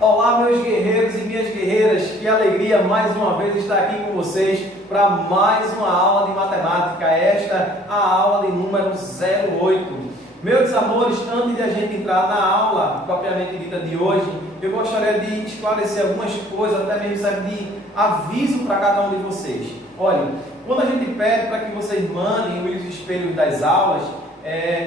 Olá, meus guerreiros e minhas guerreiras, que alegria mais uma vez estar aqui com vocês para mais uma aula de matemática. Esta a aula de número 08. Meus amores, antes de a gente entrar na aula propriamente dita de hoje, eu gostaria de esclarecer algumas coisas, até mesmo serve de aviso para cada um de vocês. Olha, quando a gente pede para que vocês mandem os espelhos das aulas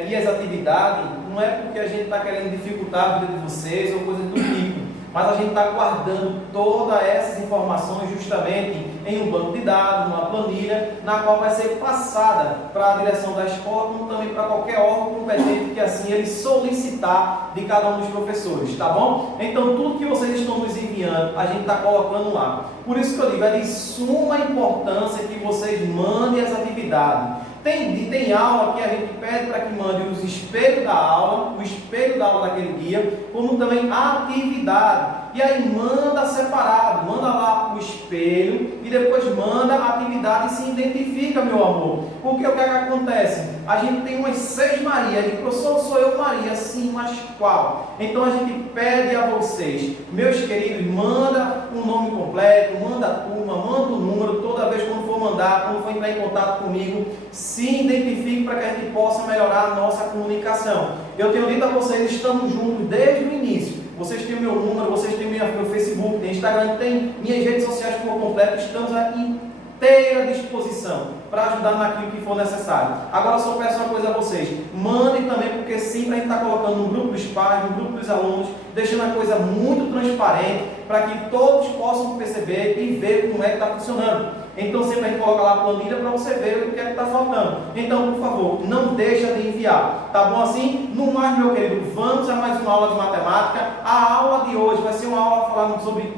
e as atividades, não é porque a gente está querendo dificultar a vida de vocês ou coisa do tipo. Mas a gente está guardando todas essas informações justamente em um banco de dados, numa planilha, na qual vai ser passada para a direção da escola, como também para qualquer órgão competente que assim ele solicitar de cada um dos professores, tá bom? Então tudo que vocês estão nos enviando, a gente está colocando lá. Por isso que eu digo, é de suma importância que vocês mandem as atividades. Tem aula que a gente pede para que mande os espelhos da aula, o espelho da aula daquele dia, como também a atividade. E aí manda separado, manda lá o espelho e depois manda a atividade e se identifica, meu amor. Porque o que acontece? A gente tem umas 6 Marias, e professor, sou eu Maria, sim, mas qual? Então a gente pede a vocês, meus queridos, manda o nome completo, manda a turma, manda o número, toda vez quando for mandar, quando for entrar em contato comigo, se identifique para que a gente possa melhorar a nossa comunicação. Eu tenho dito a vocês, estamos juntos desde o início. Vocês têm o meu número, vocês têm meu Facebook, tem Instagram, tem minhas redes sociais por completo, estamos à inteira disposição para ajudar naquilo que for necessário. Agora só peço uma coisa a vocês, mandem também, porque sempre a gente está colocando no grupo dos pais, no grupo dos alunos, deixando a coisa muito transparente, para que todos possam perceber e ver como é que está funcionando. Então sempre a gente coloca lá a planilha para você ver o que é que está faltando. Então, por favor, não deixa de enviar. Tá bom assim? No mais, meu querido, vamos a mais uma aula de matemática. A aula de hoje vai ser uma aula falando sobre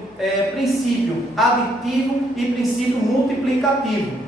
princípio aditivo e princípio multiplicativo.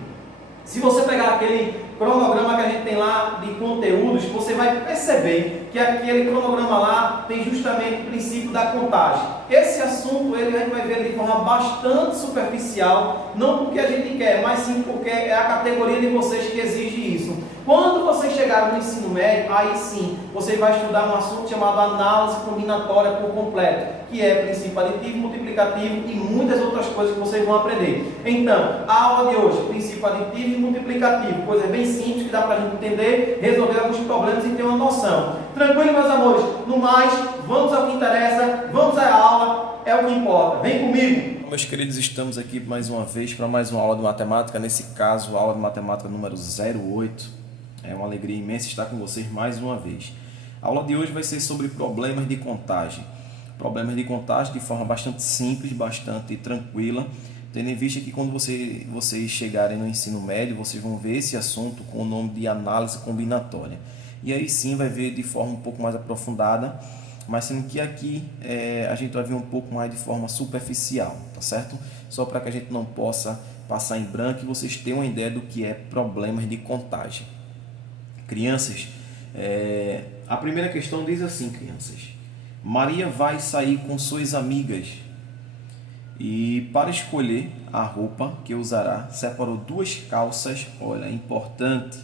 Se você pegar aquele cronograma que a gente tem lá de conteúdos, você vai perceber que aquele cronograma lá tem justamente o princípio da contagem. Esse assunto a gente vai ver de forma bastante superficial, não porque a gente quer, mas sim porque é a categoria de vocês que exige isso. Quando vocês chegarem no ensino médio, aí sim, você vai estudar um assunto chamado análise combinatória por completo, que é princípio aditivo, multiplicativo e muitas outras coisas que vocês vão aprender. Então, a aula de hoje, princípio aditivo e multiplicativo, coisa bem simples que dá para a gente entender, resolver alguns problemas e ter uma noção. Tranquilo, meus amores? No mais, vamos ao que interessa, vamos à aula, é o que importa. Vem comigo! Meus queridos, estamos aqui mais uma vez para mais uma aula de matemática, nesse caso, a aula de matemática número 08. É uma alegria imensa estar com vocês mais uma vez. A aula de hoje vai ser sobre problemas de contagem. Problemas de contagem de forma bastante simples, bastante tranquila, tendo em vista que quando vocês chegarem no ensino médio, vocês vão ver esse assunto com o nome de análise combinatória. E aí sim vai ver de forma um pouco mais aprofundada, mas sendo que aqui a gente vai ver um pouco mais de forma superficial, tá certo? Só para que a gente não possa passar em branco e vocês tenham uma ideia do que é problemas de contagem. Crianças, a primeira questão diz assim, crianças: Maria vai sair com suas amigas e para escolher a roupa que usará, separou 2 calças. Olha, é importante,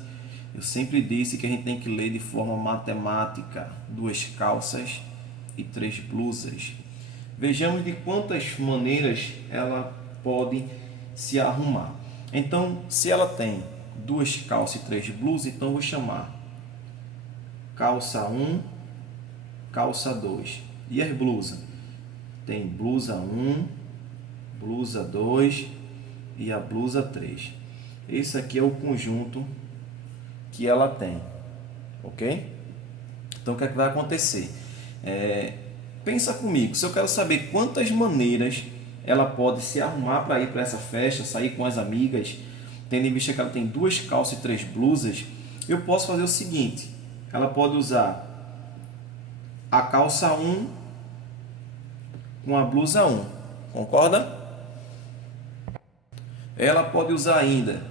eu sempre disse que a gente tem que ler de forma matemática: 2 calças e 3 blusas. Vejamos de quantas maneiras ela pode se arrumar. Então, se ela tem 2 calças e 3 blusas, então eu vou chamar calça 1, calça 2. E as blusas? Tem blusa 1, blusa 2 e a blusa 3. Esse aqui é o conjunto que ela tem, ok? Então o que é que vai acontecer? Pensa comigo, se eu quero saber quantas maneiras ela pode se arrumar para ir para essa festa, sair com as amigas, tendo em vista que ela tem 2 calças e 3 blusas, eu posso fazer o seguinte: ela pode usar a calça 1 com a blusa 1, concorda? Ela pode usar ainda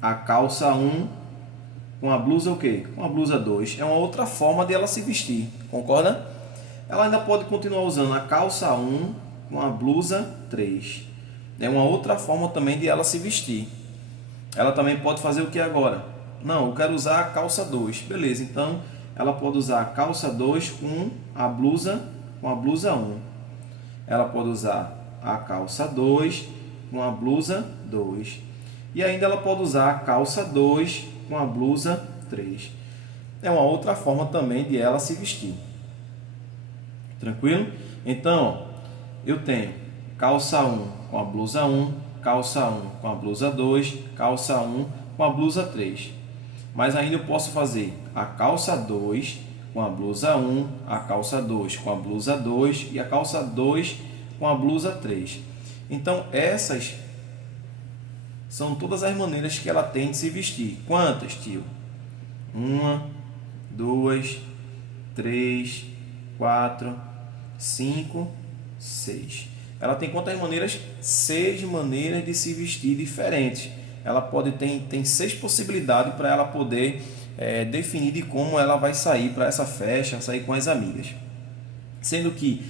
a calça 1 com a blusa o quê? Com a blusa 2. É uma outra forma de ela se vestir, concorda? Ela ainda pode continuar usando a calça 1 com a blusa 3. É uma outra forma também de ela se vestir. Ela também pode fazer o que agora? Não, eu quero usar a calça 2. Beleza, então ela pode usar a calça 2 com a blusa 1. ela pode usar a calça 2 com a blusa 2. E ainda ela pode usar a calça 2 com a blusa 3. É uma outra forma também de ela se vestir. Tranquilo? Então, eu tenho calça 1 com a blusa 1, calça 1 com a blusa 2, calça 1 com a blusa 3. Mas ainda eu posso fazer a calça 2 com a blusa 1, a calça 2 com a blusa 2 e a calça 2 com a blusa 3. Então, essas são todas as maneiras que ela tem de se vestir. Quantas, tio? 1, 2, 3, 4, 5, 6. Ela tem quantas maneiras? 6 maneiras de se vestir diferentes. Ela tem 6 possibilidades para ela poder definir de como ela vai sair para essa festa, sair com as amigas. Sendo que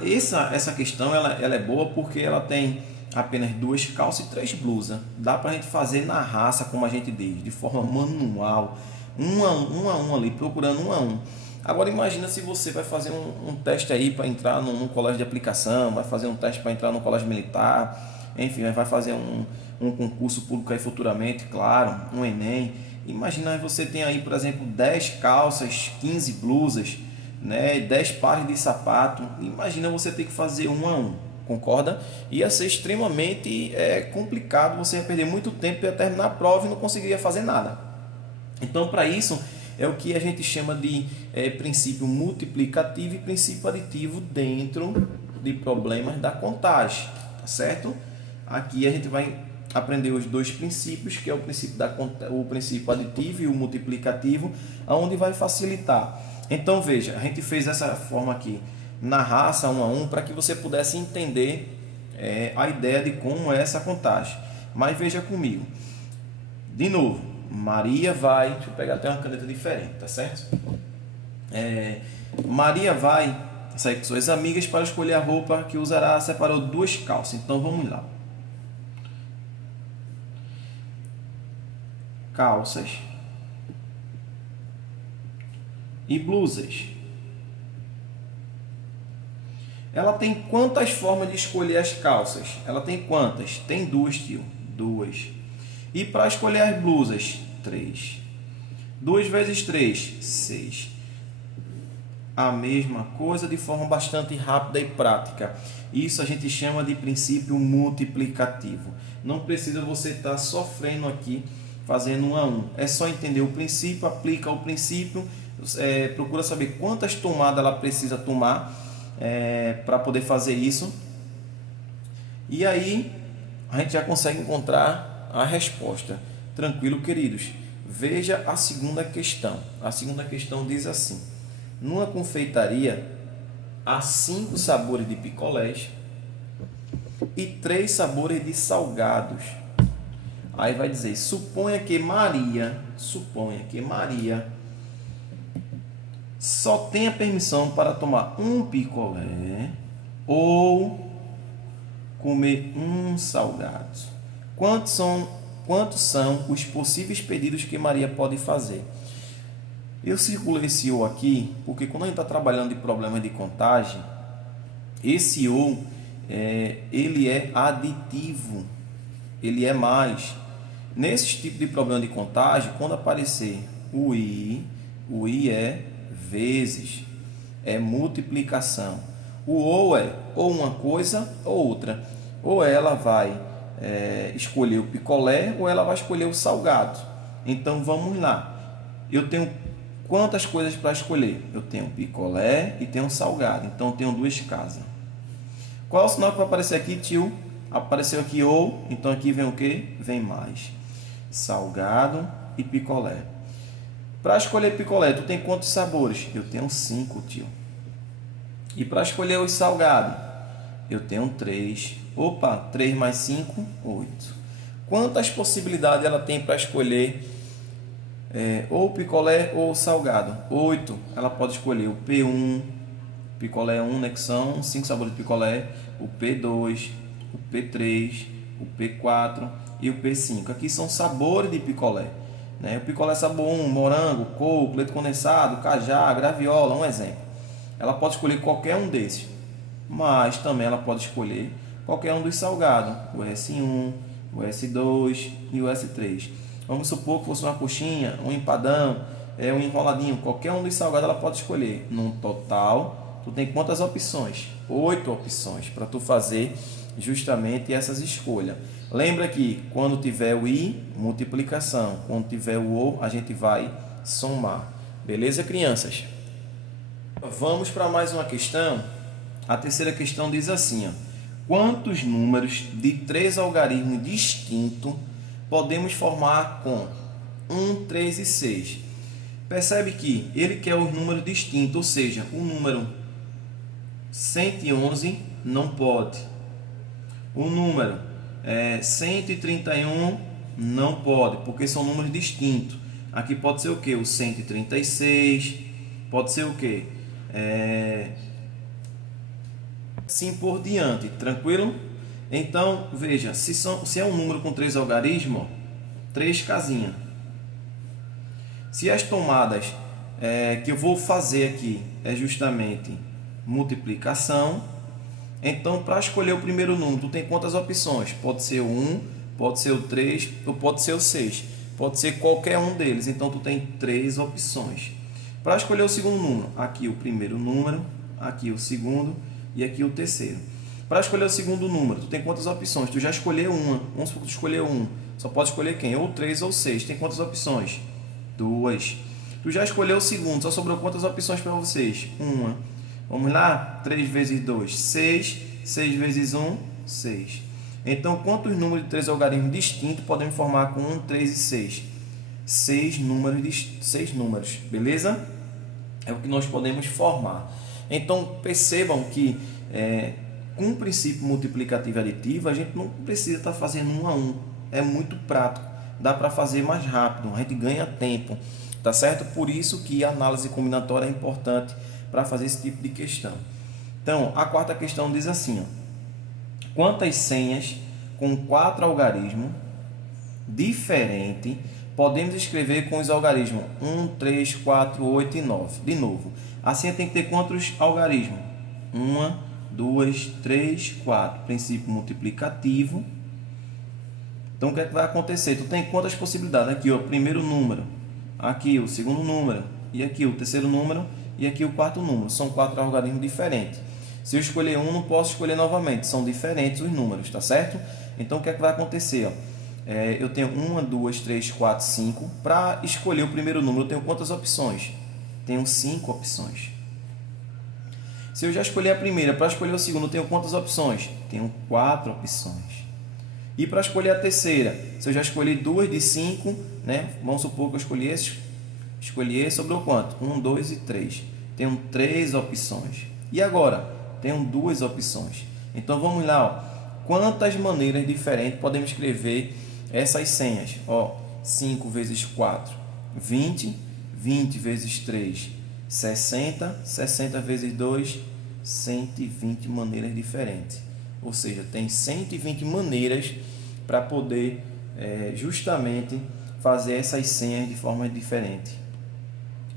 essa questão ela é boa porque ela tem apenas 2 calças e 3 blusas. Dá para a gente fazer na raça, como a gente diz, de forma manual, um a um ali, procurando um a um. Agora imagina se você vai fazer um teste aí para entrar num colégio de aplicação, vai fazer um teste para entrar no colégio militar, enfim, vai fazer um concurso público aí futuramente, claro, um Enem. Imagina você tem aí, por exemplo, 10 calças, 15 blusas, né, 10 pares de sapato. Imagina você ter que fazer um a um, concorda? Ia ser extremamente complicado, você ia perder muito tempo, ia terminar a prova e não conseguiria fazer nada. Então, para isso, é o que a gente chama de princípio multiplicativo e princípio aditivo dentro de problemas da contagem, tá certo? Aqui a gente vai aprender os 2 princípios, que é o princípio aditivo e o multiplicativo, onde vai facilitar. Então, veja, a gente fez essa forma aqui, na raça, um a um, para que você pudesse entender a ideia de como é essa contagem. Mas veja comigo, de novo, Maria vai... Deixa eu pegar até uma caneta diferente, tá certo? Maria vai sair com suas amigas para escolher a roupa que usará. Separou 2 calças, então vamos lá. Calças e blusas. Ela tem quantas formas de escolher as calças? Ela tem quantas? Tem 2, tio. 2. E para escolher as blusas? 3. 2 vezes 3, 6. A mesma coisa de forma bastante rápida e prática. Isso a gente chama de princípio multiplicativo. Não precisa você estar sofrendo aqui fazendo um a um. É só entender o princípio, aplica o princípio, procura saber quantas tomadas ela precisa tomar para poder fazer isso. E aí a gente já consegue encontrar a resposta. Tranquilo, queridos? Veja a segunda questão. A segunda questão diz assim: numa confeitaria há 5 sabores de picolés e 3 sabores de salgados. Aí vai dizer, suponha que Maria só tenha permissão para tomar um picolé ou comer um salgado. Quantos são os possíveis pedidos que Maria pode fazer? Eu circulei esse ou aqui porque quando a gente está trabalhando de problemas de contagem, esse ou ele é aditivo, ele é mais. Nesse tipo de problema de contagem, quando aparecer o i é vezes, é multiplicação. O ou é ou uma coisa ou outra. Ou ela vai escolher o picolé ou ela vai escolher o salgado. Então vamos lá. Eu tenho quantas coisas para escolher? Eu tenho picolé e tenho salgado. Então eu tenho 2 casas. Qual é o sinal que vai aparecer aqui, tio? Apareceu aqui ou, então aqui vem o que? Vem mais. Salgado e picolé. Para escolher picolé, tu tem quantos sabores? Eu tenho 5, tio. E para escolher os salgados, eu tenho 3. Opa, 3 mais 5, 8. Quantas possibilidades ela tem para escolher ou picolé ou salgado? 8. Ela pode escolher o P1, picolé 1, né, que são 5 sabores de picolé, o P2, o P3, o P4 e o P5. Aqui são sabores de picolé, né? O picolé sabor 1, morango, coco, leite condensado, cajá, graviola, um exemplo. Ela pode escolher qualquer um desses. mas também ela pode escolher qualquer um dos salgados, o S1, o S2 e o S3. Vamos supor que fosse uma coxinha, um empadão, um enroladinho, qualquer um dos salgados ela pode escolher. No total, tu tem quantas opções? 8 opções para tu fazer justamente essas escolhas. Lembra que quando tiver o i, multiplicação, quando tiver o ou, a gente vai somar. Beleza, crianças? Vamos para mais uma questão. A terceira questão diz assim, ó: quantos números de 3 algarismos distintos podemos formar com 1, 3 e 6? Percebe que ele quer os números distintos, ou seja, o número 111 não pode. O número 131 não pode, porque são números distintos. Aqui pode ser o que? O 136, pode ser o que? Assim por diante, tranquilo? Então, veja, se é um número com 3 algarismos, 3 casinhas. Se as tomadas que eu vou fazer aqui é justamente multiplicação, então para escolher o primeiro número, tu tem quantas opções? Pode ser o 1, pode ser o 3 ou pode ser o 6. Pode ser qualquer um deles, então tu tem 3 opções. Para escolher o segundo número, aqui o primeiro número, aqui o segundo e aqui o terceiro. Para escolher o segundo número, tu tem quantas opções? Tu já escolheu uma, vamos supor que tu escolheu um, só pode escolher quem? Ou 3 ou 6. Tem quantas opções? 2. Tu já escolheu o segundo, só sobrou quantas opções para vocês? Uma. Vamos lá? 3 vezes 2, 6. 6 vezes 1, 6. Então, quantos números de 3 algarismos distintos podemos formar com 1, 3 e 6? 6 números, beleza? É o que nós podemos formar. Então, percebam que com o princípio multiplicativo e aditivo, a gente não precisa estar fazendo 1 a 1. É muito prático. Dá para fazer mais rápido, a gente ganha tempo. Tá certo? Por isso que a análise combinatória é importante para fazer esse tipo de questão. Então, a quarta questão diz assim, ó: quantas senhas com 4 algarismos diferentes podemos escrever com os algarismos 1, 3, 4, 8 e 9? De novo, a senha tem que ter quantos algarismos? 1, 2, 3, 4. Princípio multiplicativo. Então, o que é que vai acontecer? Tu tem quantas possibilidades? Aqui, o primeiro número, aqui o segundo número, e aqui o terceiro número, e aqui o quarto número. São 4 algarismos diferentes. Se eu escolher um, não posso escolher novamente. São diferentes os números, tá certo? Então, o que é que vai acontecer? Eu tenho 1, 2, 3, 4, 5. Para escolher o primeiro número, eu tenho quantas opções? Tenho 5 opções. Se eu já escolher a primeira, para escolher o segundo, eu tenho quantas opções? Tenho 4 opções. E para escolher a terceira, se eu já escolhi 2 de 5, né? Vamos supor que eu escolhi esse, sobrou quanto? 1, 2 e 3. Tenho 3 opções. E agora? Tenho 2 opções. Então, vamos lá. Ó. Quantas maneiras diferentes podemos escrever essas senhas? Ó, 5 vezes 4, 20. 20 vezes 3, 60. 60 vezes 2, 120 maneiras diferentes. Ou seja, tem 120 maneiras para poder justamente fazer essas senhas de forma diferente.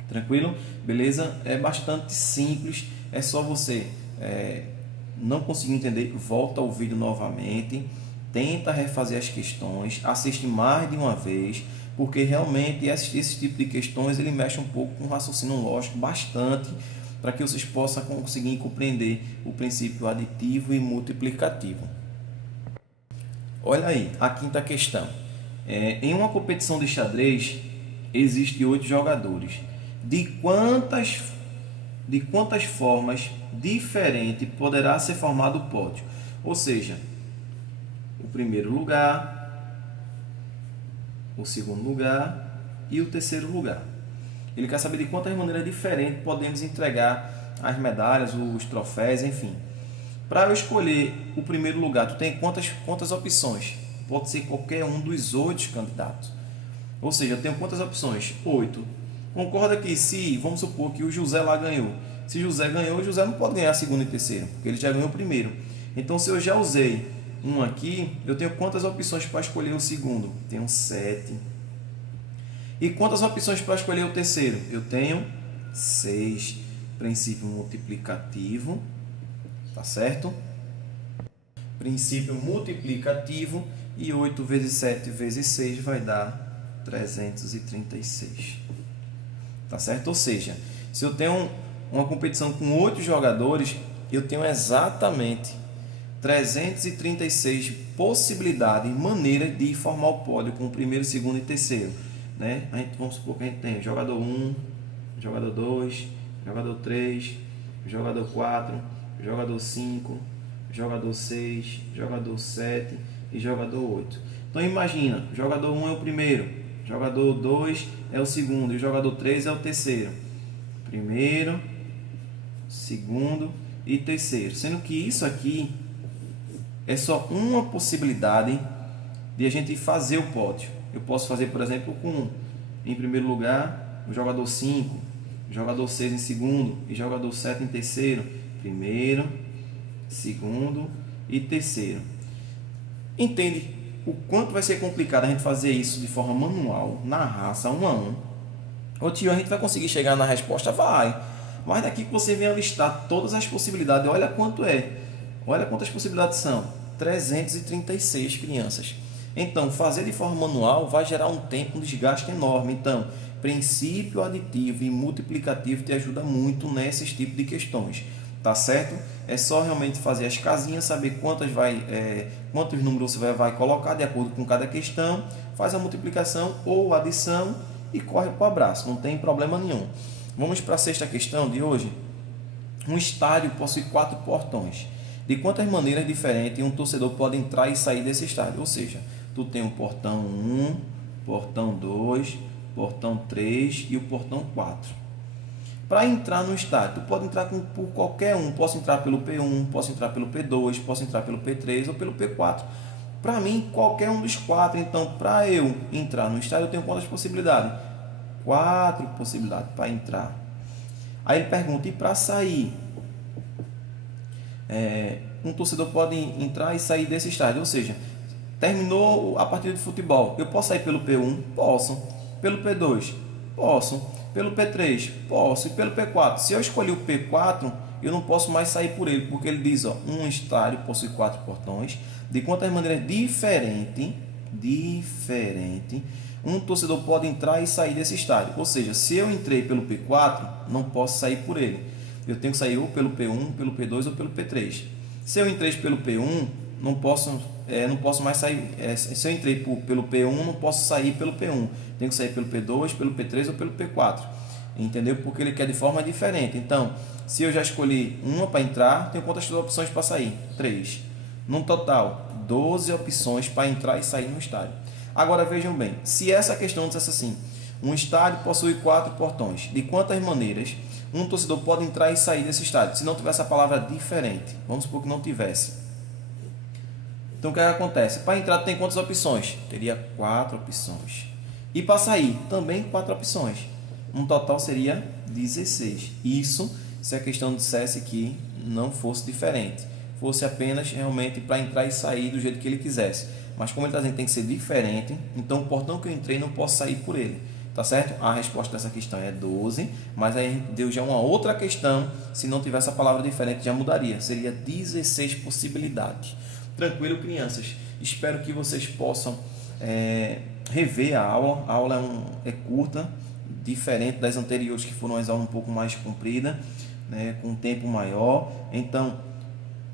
Tranquilo? Beleza? É bastante simples. É só você não conseguir entender, volta ao vídeo novamente, tenta refazer as questões, assiste mais de uma vez, porque realmente esse tipo de questões ele mexe um pouco com o raciocínio lógico, bastante, para que vocês possam conseguir compreender o princípio aditivo e multiplicativo. Olha aí, a quinta questão. Em uma competição de xadrez, existem 8 jogadores. De quantas formas diferentes poderá ser formado o pódio? Ou seja, o primeiro lugar, o segundo lugar e o terceiro lugar. Ele quer saber de quantas maneiras diferentes podemos entregar as medalhas, os troféus, enfim. Para eu escolher o primeiro lugar, tu tem quantas opções? Pode ser qualquer um dos 8 candidatos. Ou seja, eu tenho quantas opções? 8. Concorda que se, vamos supor que o José lá ganhou. Se José ganhou, o José não pode ganhar a segunda e terceira, porque ele já ganhou o primeiro. Então, se eu já usei um aqui, eu tenho quantas opções para escolher o segundo? Tenho 7. E quantas opções para escolher o terceiro? Eu tenho 6. Princípio multiplicativo. tá certo? Princípio multiplicativo, e 8 vezes 7 vezes 6 vai dar 336. Tá certo? Ou seja, se eu tenho uma competição com 8 jogadores, eu tenho exatamente 336 possibilidades, maneiras de formar o pódio com o primeiro, segundo e terceiro, né? Vamos supor que a gente tem jogador 1, jogador 2, jogador 3, jogador 4, jogador 5, jogador 6, jogador 7 e jogador 8. Então imagina, jogador 1 é o primeiro, jogador 2 é o segundo e jogador 3 é o terceiro. Primeiro, segundo e terceiro. Sendo que isso aqui é só uma possibilidade de a gente fazer o pódio. Eu posso fazer, por exemplo, com, em primeiro lugar, o jogador 5, jogador 6 em segundo e jogador 7 em terceiro. Primeiro, segundo e terceiro. Entende o quanto vai ser complicado a gente fazer isso de forma manual, na raça, 1 a 1? Ô tio, a gente vai conseguir chegar na resposta? Vai. Mas daqui que você vem listar todas as possibilidades, olha quanto é. Olha quantas possibilidades são. 336 crianças. Então, fazer de forma manual vai gerar um tempo, um desgaste enorme. Então, princípio aditivo e multiplicativo te ajuda muito nesses tipos de questões. Tá certo? É só realmente fazer as casinhas, saber quantos números você vai colocar de acordo com cada questão, faz a multiplicação ou adição e corre para o abraço, não tem problema nenhum. Vamos para a sexta questão de hoje. Um estádio possui 4 portões. De quantas maneiras diferentes um torcedor pode entrar e sair desse estádio? Ou seja, tu tem o portão 1, portão 2, portão 3 e o portão 4. Para entrar no estádio, tu pode entrar por qualquer um. Posso entrar pelo P1, posso entrar pelo P2, posso entrar pelo P3 ou pelo P4. Para mim, qualquer um dos 4. Então, para eu entrar no estádio, eu tenho quantas possibilidades? 4 possibilidades para entrar. Aí ele pergunta, e para sair? Um torcedor pode entrar e sair desse estádio. Ou seja, terminou a partida de futebol. Eu posso sair pelo P1? Posso. Pelo P2? Posso. Pelo P3? Posso. E pelo P4? Se eu escolher o P4, eu não posso mais sair por ele, porque ele diz, um estádio possui 4 portões, de quantas maneiras diferentes, um torcedor pode entrar e sair desse estádio. Ou seja, se eu entrei pelo P4, não posso sair por ele. Eu tenho que sair ou pelo P1, pelo P2 ou pelo P3. Se eu entrei pelo P1, não posso mais sair. Se eu entrei pelo P1, não posso sair pelo P1. Tenho que sair pelo P2, pelo P3 ou pelo P4. Entendeu? Porque ele quer de forma diferente. Então, se eu já escolhi uma para entrar, tenho quantas opções para sair? 3. No total, 12 opções para entrar e sair no estádio. Agora vejam bem, se essa questão dissesse assim, um estádio possui 4 portões, de quantas maneiras um torcedor pode entrar e sair desse estádio? Se não tivesse a palavra diferente, vamos supor que não tivesse. Então o que acontece? Para entrar tem quantas opções? Teria 4 opções. E para sair, também 4 opções. Um total seria 16. Isso se a questão dissesse que não fosse diferente. Fosse apenas realmente para entrar e sair do jeito que ele quisesse. Mas como ele está dizendo que tem que ser diferente, então o portão que eu entrei não posso sair por ele. Tá certo? A resposta dessa questão é 12, mas aí a gente deu já uma outra questão, se não tivesse a palavra diferente já mudaria. Seria 16 possibilidades. Tranquilo, crianças? Espero que vocês possam rever a aula. A aula é curta, diferente das anteriores que foram as aulas um pouco mais compridas, né, com um tempo maior. Então,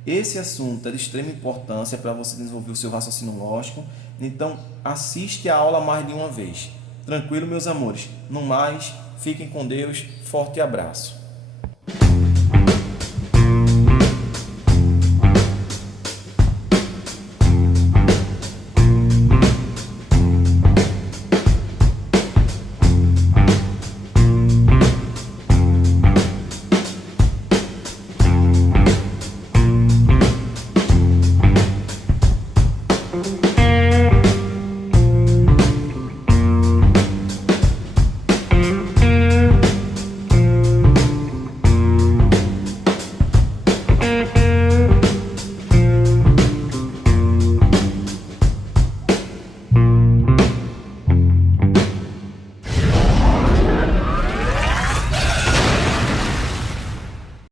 esse assunto é de extrema importância para você desenvolver o seu raciocínio lógico. Então, assiste a aula mais de uma vez. Tranquilo, meus amores? No mais, fiquem com Deus. Forte abraço.